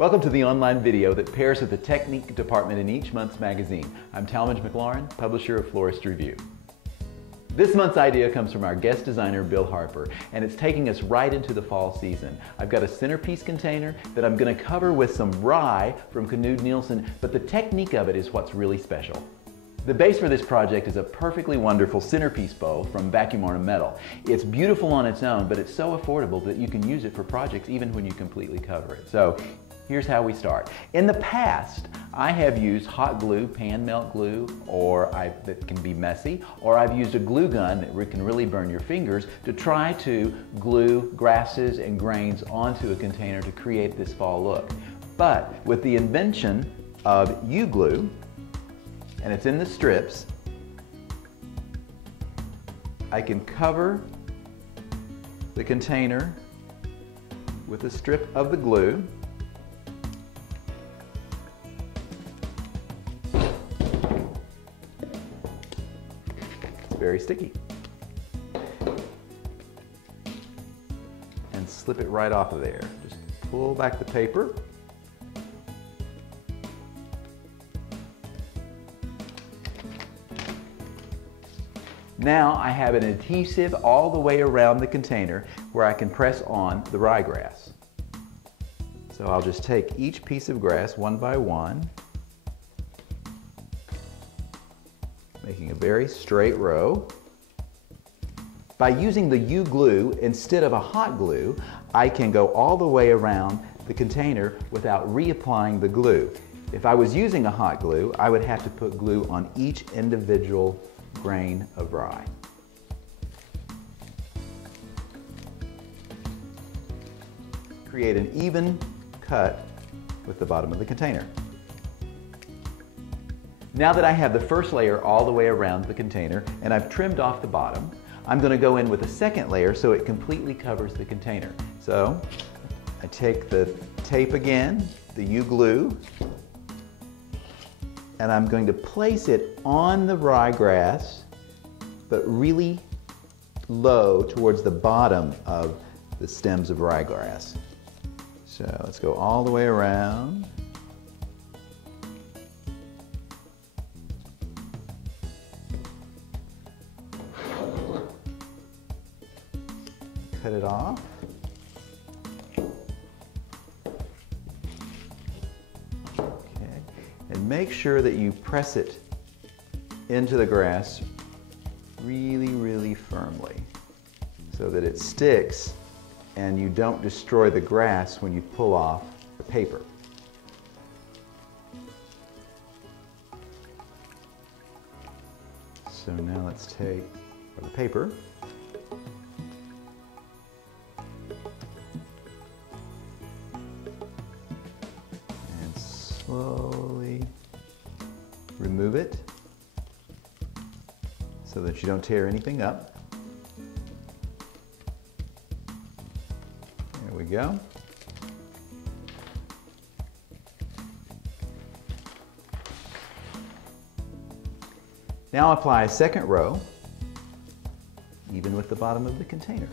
Welcome to the online video that pairs with the technique department in each month's magazine. I'm Talmage McLaurin, publisher of Florist Review. This month's idea comes from our guest designer, Bill Harper, and it's taking us right into the fall season. I've got a centerpiece container that I'm going to cover with some rye from Knud Nielsen, but the technique of it is what's really special. The base for this project is a perfectly wonderful centerpiece bowl from Vacuum Ornamental. It's beautiful on its own, but it's so affordable that you can use it for projects even when you completely cover it. So here's how we start. In the past, I have used hot glue, pan melt glue, that can be messy, or I've used a glue gun that can really burn your fingers to try to glue grasses and grains onto a container to create this fall look. But with the invention of U-glue, and it's in the strips, I can cover the container with a strip of the glue. It's very sticky. And slip it right off of there. Just pull back the paper. Now I have an adhesive all the way around the container where I can press on the ryegrass. So I'll just take each piece of grass one by one, making a very straight row. By using the U-glue instead of a hot glue, I can go all the way around the container without reapplying the glue. If I was using a hot glue, I would have to put glue on each individual grain of rye. Create an even cut with the bottom of the container. Now that I have the first layer all the way around the container and I've trimmed off the bottom, I'm going to go in with a second layer so it completely covers the container. So I take the tape again, the U-glue, and I'm going to place it on the ryegrass, but really low towards the bottom of the stems of ryegrass. So let's go all the way around. Cut it off. And make sure that you press it into the grass really firmly so that it sticks and you don't destroy the grass when you pull off the paper. So now let's take the paper . Slowly remove it so that you don't tear anything up. There we go. Now apply a second row, even with the bottom of the container.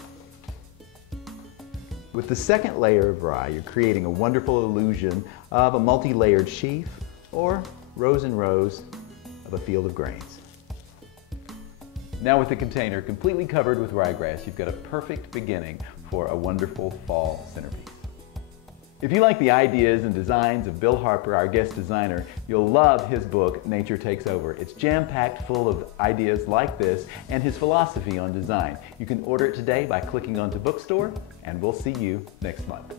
With the second layer of rye, you're creating a wonderful illusion of a multi-layered sheaf or rows and rows of a field of grains. Now with the container completely covered with ryegrass, you've got a perfect beginning for a wonderful fall centerpiece. If you like the ideas and designs of Bill Harper, our guest designer, you'll love his book, Nature Takes Over. It's jam-packed full of ideas like this and his philosophy on design. You can order it today by clicking onto Bookstore, and we'll see you next month.